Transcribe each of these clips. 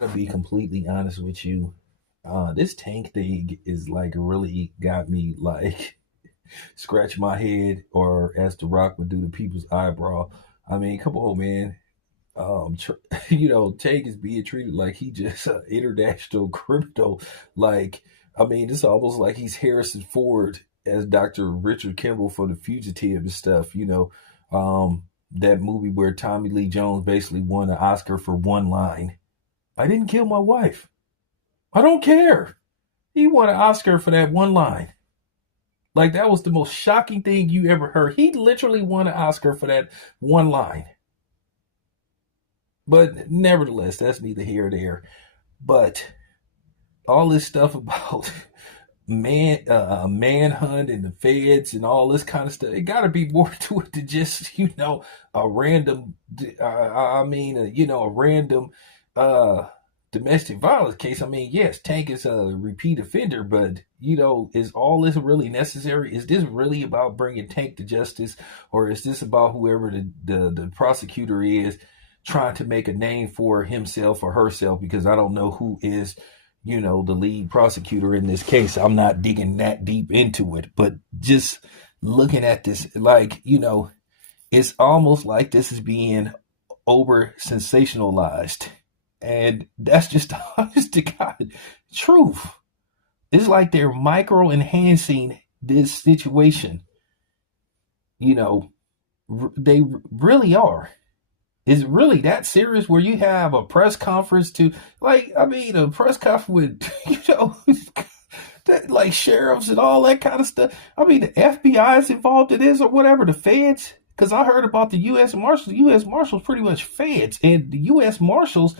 To be completely honest with you, this Tank thing is like really got me like scratch my head, or as The Rock would do to people's eyebrow. I mean, come on, man. Tank is being treated like he just an international criminal. Like, I mean, it's almost like he's Harrison Ford as Dr. Richard Kimball for The Fugitive and stuff. That movie where Tommy Lee Jones basically won an Oscar for one line. I didn't kill my wife. I don't care. He won an Oscar for that one line. Like, that was the most shocking thing you ever heard. He literally won an Oscar for that one line. But nevertheless, that's neither here nor there. But all this stuff about manhunt and the feds and all this kind of stuff, it got to be more to it than just a random. A random uh domestic violence case. I mean, yes, Tank is a repeat offender, but is all this really necessary? Is this really about bringing Tank to justice, or is this about whoever the prosecutor is trying to make a name for himself or herself? Because I don't know who is the lead prosecutor in this case. I'm not digging that deep into it, but just looking at this, like, it's almost like this is being over sensationalized. And that's just the honest to God truth. It's like they're micro enhancing this situation. They really are. Is it really that serious where you have a press conference a press conference with, like sheriffs and all that kind of stuff? I mean, the FBI is involved in this or whatever, the feds. Because I heard about the U.S. Marshals. The U.S. Marshals pretty much feds. And the U.S. Marshals,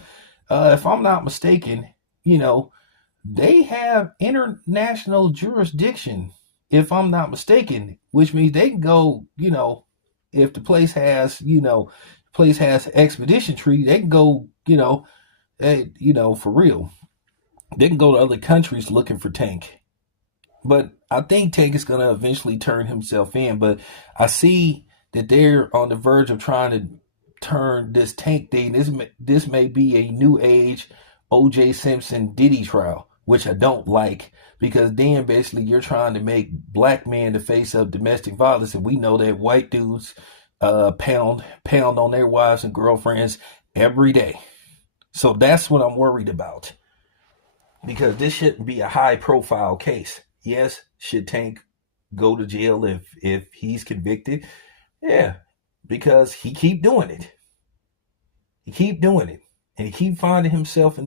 if I'm not mistaken, they have international jurisdiction, if I'm not mistaken, which means they can go, if the place has expedition treaty, they can go, for real. They can go to other countries looking for Tank. But I think Tank is going to eventually turn himself in. But I see that they're on the verge of trying to turn this Tank thing. This may be a new age O.J. Simpson Diddy trial, which I don't like, because then basically you're trying to make black men the face of domestic violence, and we know that white dudes pound on their wives and girlfriends every day. So that's what I'm worried about, because this shouldn't be a high profile case. Yes, should Tank go to jail if he's convicted? Yeah, because he keep doing it. He keep doing it, and he keep finding himself in